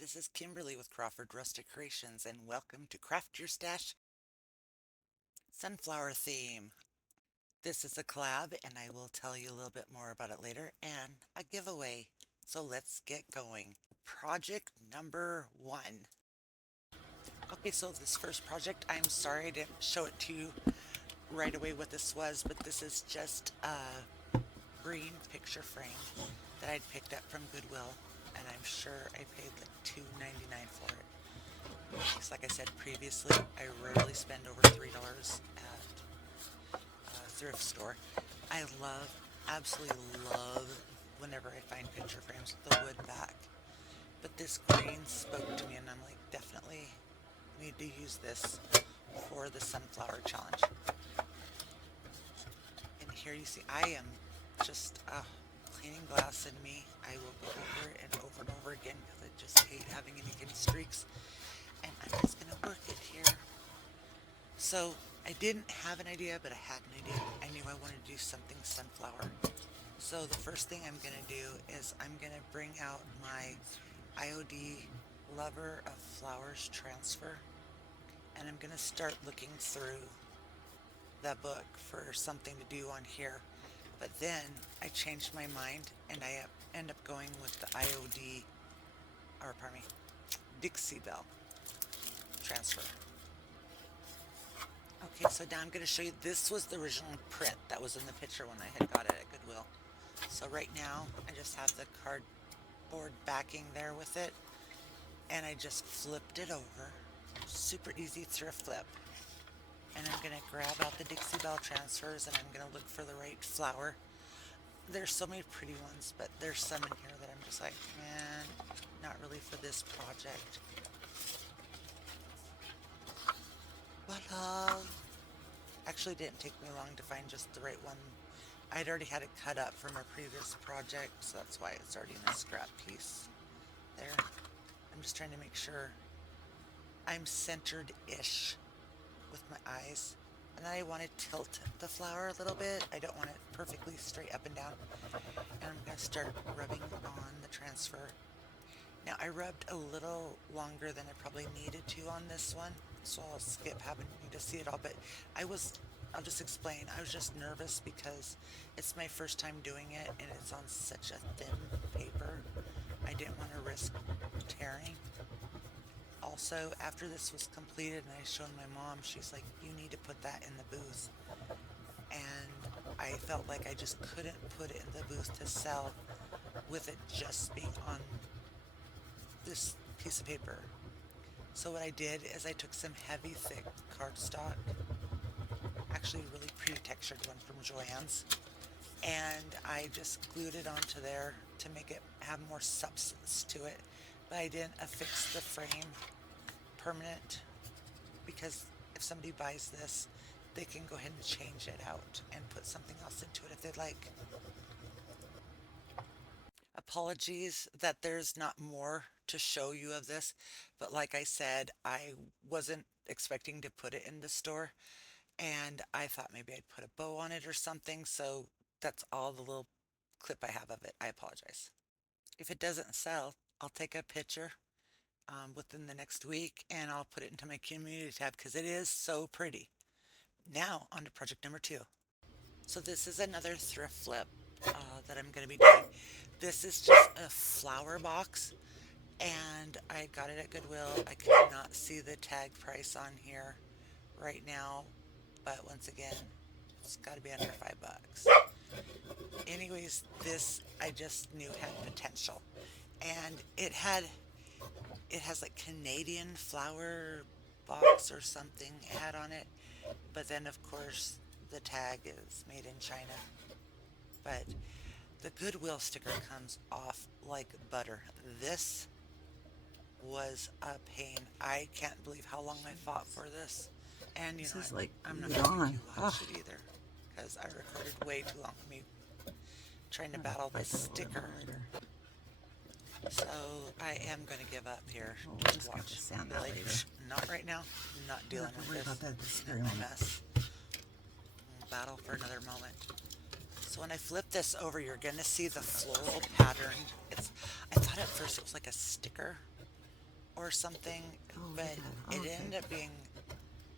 this is Kimberly with Crawford Rustic Creations, and welcome to Craft Your Stash Sunflower Theme. This is a collab, and I will tell you a little bit more about it later, and a giveaway. So let's get going. Project number one. Okay, so this first project, I'm sorry I didn't show it to you right away what this was, but this is just a green picture frame that I'd picked up from Goodwill, and I'm sure I paid like $2.99 for it. Because like I said previously, I rarely spend over $3 at a thrift store. I absolutely love whenever I find picture frames with the wood back. But this green spoke to me and I'm like, definitely need to use this for the sunflower challenge. And here you see, I am just cleaning glass in me. I will go over it and over again because I just hate having any kind of streaks. And I'm just going to work it here. So I didn't have an idea, but I had an idea. I knew I wanted to do something sunflower. So the first thing I'm going to do is I'm going to bring out my IOD Lover of Flowers transfer, and I'm going to start looking through the book for something to do on here. But then I changed my mind and I end up going with the IOD, or pardon me, Dixie Belle transfer. Okay, so now I'm going to show you, this was the original print that was in the picture when I had got it at Goodwill. So right now, I just have the cardboard backing there with it, and I just flipped it over. Super easy thrift flip. And I'm going to grab out the Dixie Belle transfers, and I'm going to look for the right flower. There's so many pretty ones, but there's some in here that I'm just like, man, not really for this project. But actually didn't take me long to find just the right one. I'd already had it cut up from a previous project, so that's why it's already in a scrap piece there. I'm just trying to make sure I'm centered-ish with my eyes. And then I want to tilt the flower a little bit. I don't want it perfectly straight up and down. And I'm going to start rubbing on the transfer. Now I rubbed a little longer than I probably needed to on this one, so I'll skip having you to see it all, but I'll just explain. I was just nervous because it's my first time doing it and it's on such a thin paper. I didn't want to risk tearing. Also, after this was completed and I showed my mom, she's like, you need to put that in the booth. And I felt like I just couldn't put it in the booth to sell with it just being on this piece of paper. So what I did is I took some heavy, thick cardstock, actually a really pretty textured one from Joann's, and I just glued it onto there to make it have more substance to it. But I didn't affix the frame permanent because if somebody buys this, they can go ahead and change it out and put something else into it if they'd like. Apologies that there's not more to show you of this, but like I said, I wasn't expecting to put it in the store, and I thought maybe I'd put a bow on it or something, so that's all the little clip I have of it. I apologize. If it doesn't sell, I'll take a picture within the next week and I'll put it into my community tab because it is so pretty. Now, on to project number two. So this is another thrift flip that I'm going to be doing. This is just a flower box, and I got it at Goodwill. I could not see the tag price on here right now, but once again, it's got to be under $5. Anyways, this I just knew had potential, and it has like Canadian flower box or something it had on it, but then of course the tag is made in China. But the Goodwill sticker comes off like butter. This was a pain. I can't believe how long I fought for this. And This is like I'm not glued going to make on. you watch it either because I recorded way too long of me trying to battle this sticker. So I am going to give up here. We'll Just just get watch. the sand Be out like, later. not right now. I'm not Don't dealing have to with worry this. about that this very Isn't that a moment. mess? We'll battle for another moment. So when I flip this over, you're going to see the floral pattern. I thought at first it was like a sticker, or something, Oh, look but at that. Oh, it okay. ended up being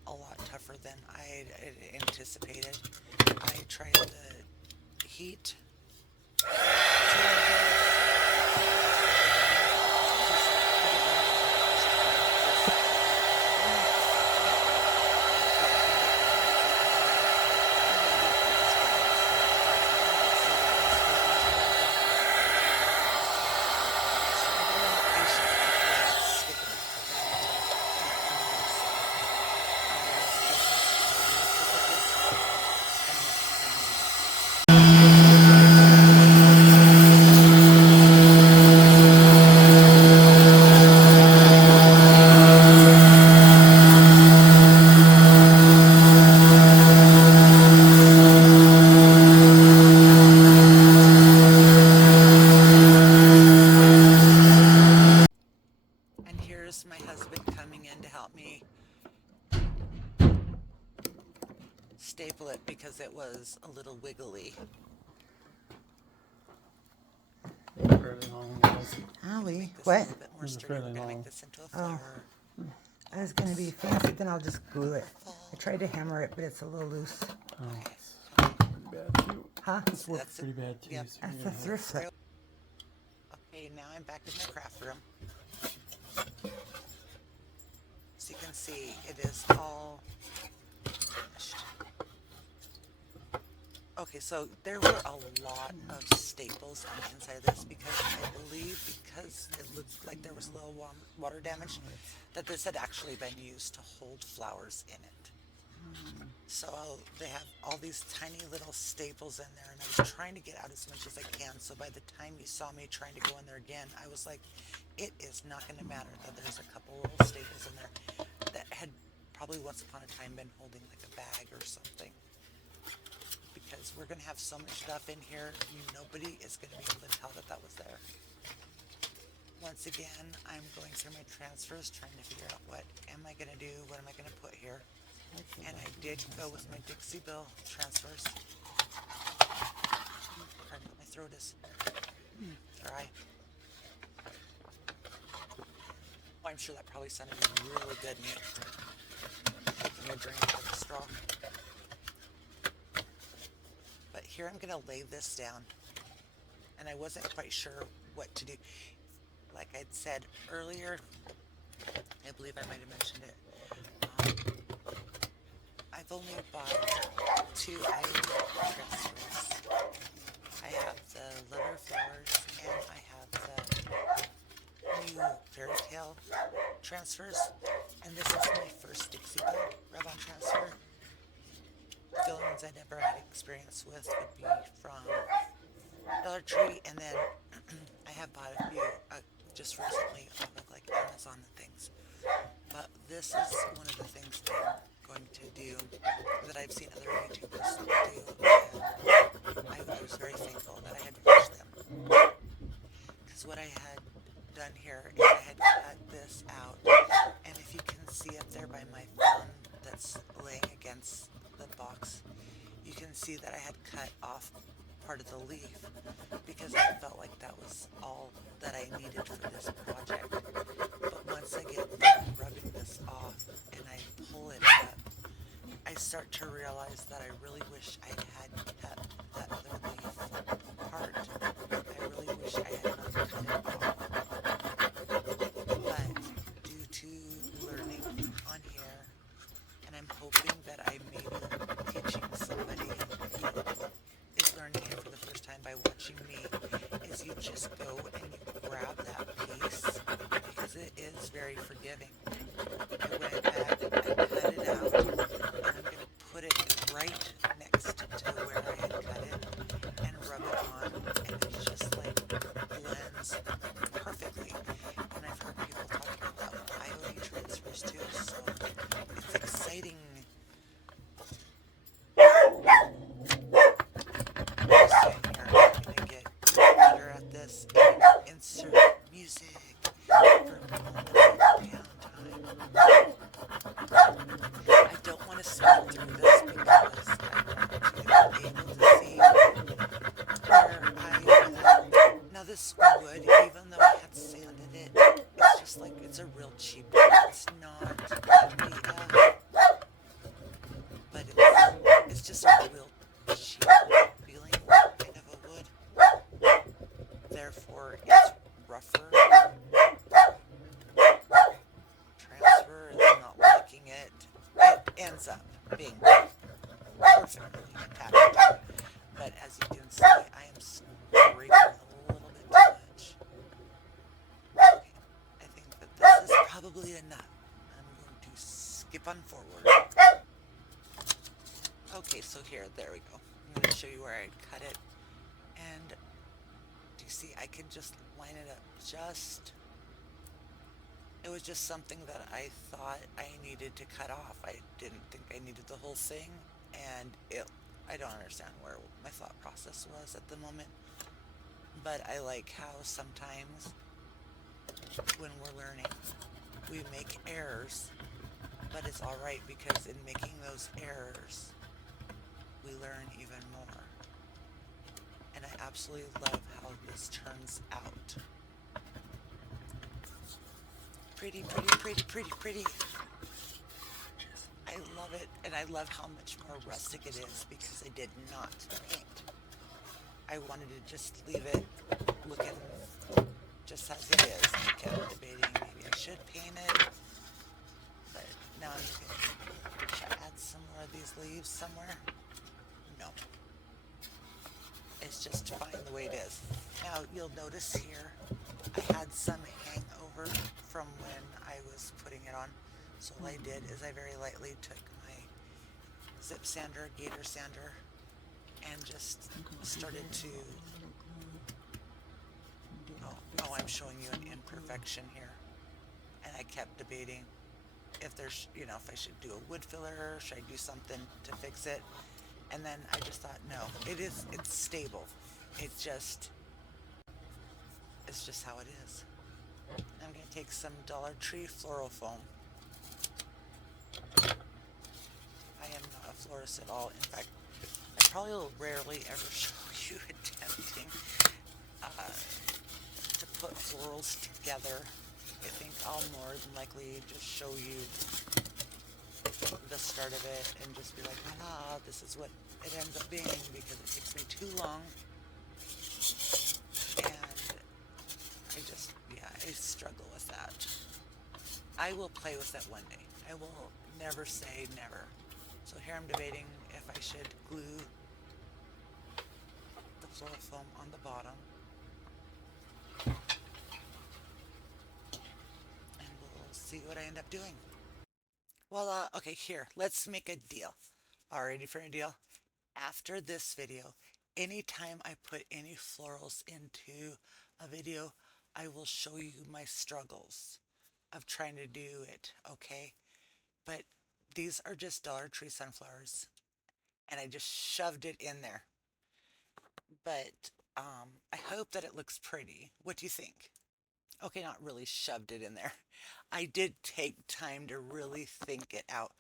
a lot tougher than I had anticipated. I tried the heat to get it, because I didn't know what I was trying because when it get heated and it gets up high, immediately it spreads. So that was taking too long. So I'm being patient because it's sticking and not coming loose. I was getting real quick with this and then cramming. And here's my husband coming in to help me staple it because it was a little wiggly. It was fairly long, guys. I'm gonna Howie, make this a what? little bit more It was sturdy. We're fairly gonna make long. this into a Oh, flower. it's gonna be fancy. Then I'll just glue it. I Fold. tried to hammer it, but it's a little loose. Oh, Okay. it's Okay. pretty bad too. Huh? This worked That's it. pretty bad too. Yep. So That's you're the gonna thrift Spray. set. Okay, now I'm back in my craft room. So you can see it is all finished. Okay, so there were a lot of staples on the inside of this because I believe because it looked like there was a little water damage that this had actually been used to hold flowers in it. So they have all these tiny little staples in there, and I was trying to get out as much as I can. So by the time you saw me trying to go in there again, I was like, it is not going to matter that there's a couple little staples in there that had probably once upon a time been holding like a bag or something. Because we're going to have so much stuff in here, nobody is going to be able to tell that that was there. Once again, I'm going through my transfers, trying to figure out what am I going to do, what am I going to put here. And I did go with my Dixie Bill transfers. Pardon, my throat is dry. Oh, I'm sure that probably sounded really good, me taking a drink out of the straw. But here I'm going to lay this down. And I wasn't quite sure what to do. Like I'd said earlier, I believe I might have mentioned it. I've only bought 2 island transfers. I have the leather flowers and I have the new fairy tale transfers. And this is my first Dixie Belle rub-on transfer. The only ones I never had experience with would be from Dollar Tree, and then I have bought a few just recently off of like Amazon and things. But this is one of the things that I'm going to do that I've seen other YouTubers do, and I was very thankful that I had watched them. Because what I had done here is I had cut this out, and if you can see up there by my thumb that's laying against the box, you can see that I had cut off part of the leaf because I felt like that was all that I needed for this project. But once I get done rubbing this off and I pull it up, I start to realize that I really wish I had kept that other leaf part. I really wish I had not cut it off. But due to learning on here, and I'm hoping that I may be teaching somebody who is learning it for the first time by watching me, is you just go and you grab that piece because it is very forgiving. I went back, I cut it out, and I'm going to put it right next to looks like it's a real cheap wood. It's not MDF, but it's just a real cheap feeling kind of a wood. Therefore, it's rougher. Transfer is not liking it. It ends up being perfectly attachable. But as you can see, I am scraping a little bit too much. Okay, I think that this is probably enough. I'm going to skip on forward. Okay, so here, there we go. I'm going to show you where I cut it. And do you see, I can just line it up just... It was just something that I thought I needed to cut off. I didn't think I needed the whole thing. And I don't understand where my thought process was at the moment. But I like how sometimes when we're learning, we make errors. But it's alright because in making those errors, we learn even more. And I absolutely love how this turns out. Pretty, pretty, pretty, pretty, pretty. I love it, and I love how much more rustic it is because I did not paint. I wanted to just leave it looking just as it is. I kept debating maybe I should paint it, but now I'm thinking, should I add some more of these leaves somewhere? No. It's just fine the way it is. Now you'll notice here I had some hangover from when I was putting it on. So what I did is I very lightly took my zip sander, gator sander, and just started to... Oh, I'm showing you an imperfection here. And I kept debating if there's, if I should do a wood filler, should I do something to fix it? And then I just thought, no, it's stable. It's just how it is. I'm going to take some Dollar Tree floral foam. I am not a florist at all. In fact, I probably will rarely ever show you attempting to put florals together. I think I'll more than likely just show you the start of it and just be like, this is what it ends up being because it takes me too long. And I struggle with that. I will play with that one day. I will never say never. So here I'm debating if I should glue the floral foam on the bottom. And we'll see what I end up doing. Well, okay, here, let's make a deal. All ready for a deal? After this video, anytime I put any florals into a video, I will show you my struggles of trying to do it, okay? But these are just Dollar Tree sunflowers, and I just shoved it in there. But I hope that it looks pretty. What do you think? Okay, not really shoved it in there. I did take time to really think it out,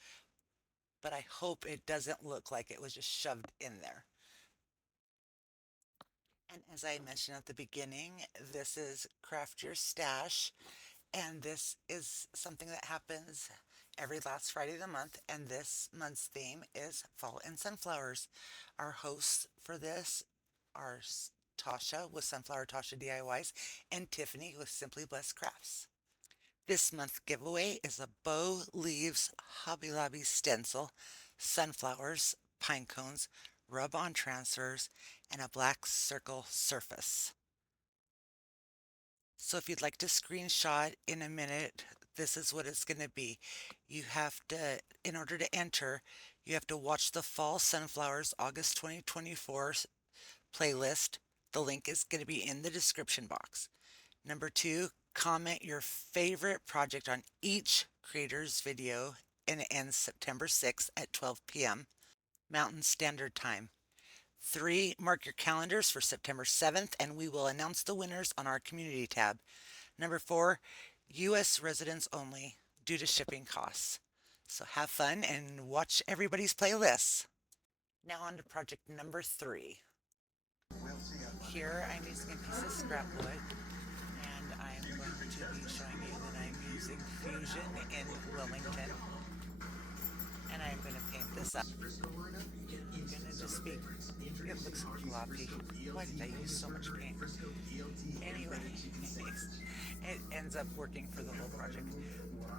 but I hope it doesn't look like it was just shoved in there. And as I mentioned at the beginning, this is Craft Your Stash, and this is something that happens every last Friday of the month, and this month's theme is Fall and Sunflowers. Our hosts for this are Tasha with Sunflower Tasha DIYs and Tiffany with Simply Blessed Crafts. This month's giveaway is a Bow Leaves Hobby Lobby stencil, sunflowers, pine cones, rub-on transfers, and a black circle surface. So if you'd like to screenshot in a minute, this is what it's going to be. You have to, in order to enter, you have to watch the Fall Sunflowers August 2024 playlist. The link is going to be in the description box. Number 2, comment your favorite project on each creator's video, and it ends September 6th at 12 p.m. Mountain Standard Time. 3, mark your calendars for September 7th, and we will announce the winners on our community tab. Number 4, U.S. residents only due to shipping costs. So have fun and watch everybody's playlists. Now on to project number 3. Here I'm using a piece of scrap wood, and I'm going to be showing you that I'm Fusion in Wilmington. And I'm going to paint this up. I'm going to just be, it looks gloppy. Why did I use so much paint? Anyway, it ends up working for the whole project.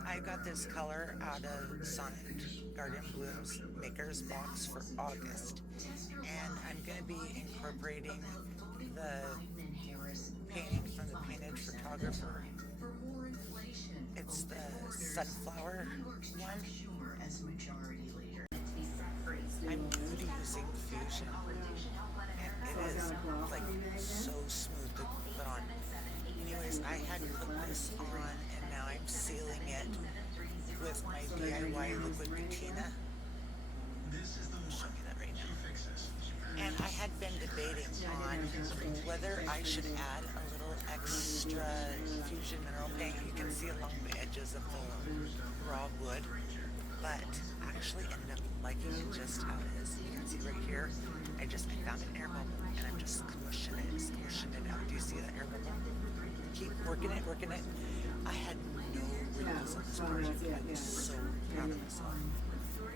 I got this color out of Sonnet Garden Blooms Maker's Box for August. And I'm going to be incorporating the painting from the painted photographer. It's the sunflower one. I'm new to using Fusion, and it is like so smooth to put on. Anyways, I had put this on, and now I'm sealing it with my DIY liquid patina. I'll show you that right now. And I had been debating on whether I should add a little extra Fusion mineral paint. You can see along the edges of the raw wood, but I actually ended up liking it just how it is. You can see right here, I found an air bubble, and I'm just squishing it out. Do you see that air bubble? Keep working it. I had no wrinkles on this project. I was so proud of myself.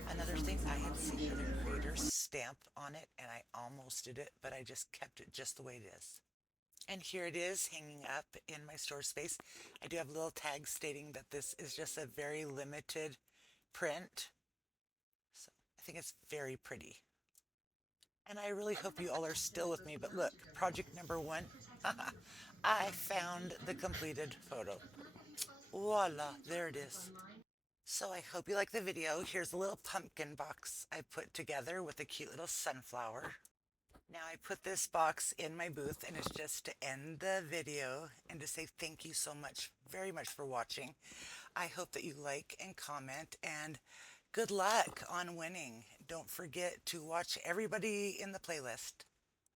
Another thing, I had seen other creators stamp on it, and I almost did it, but I just kept it just the way it is. And here it is hanging up in my store space. I do have a little tag stating that this is just a very limited print. So I think it's very pretty. And I really hope you all are still with me. But look, project number 1. I found the completed photo. Voila, there it is. So I hope you like the video. Here's a little pumpkin box I put together with a cute little sunflower. Now I put this box in my booth, and it's just to end the video and to say thank you so much, very much for watching. I hope that you like and comment, and good luck on winning. Don't forget to watch everybody in the playlist.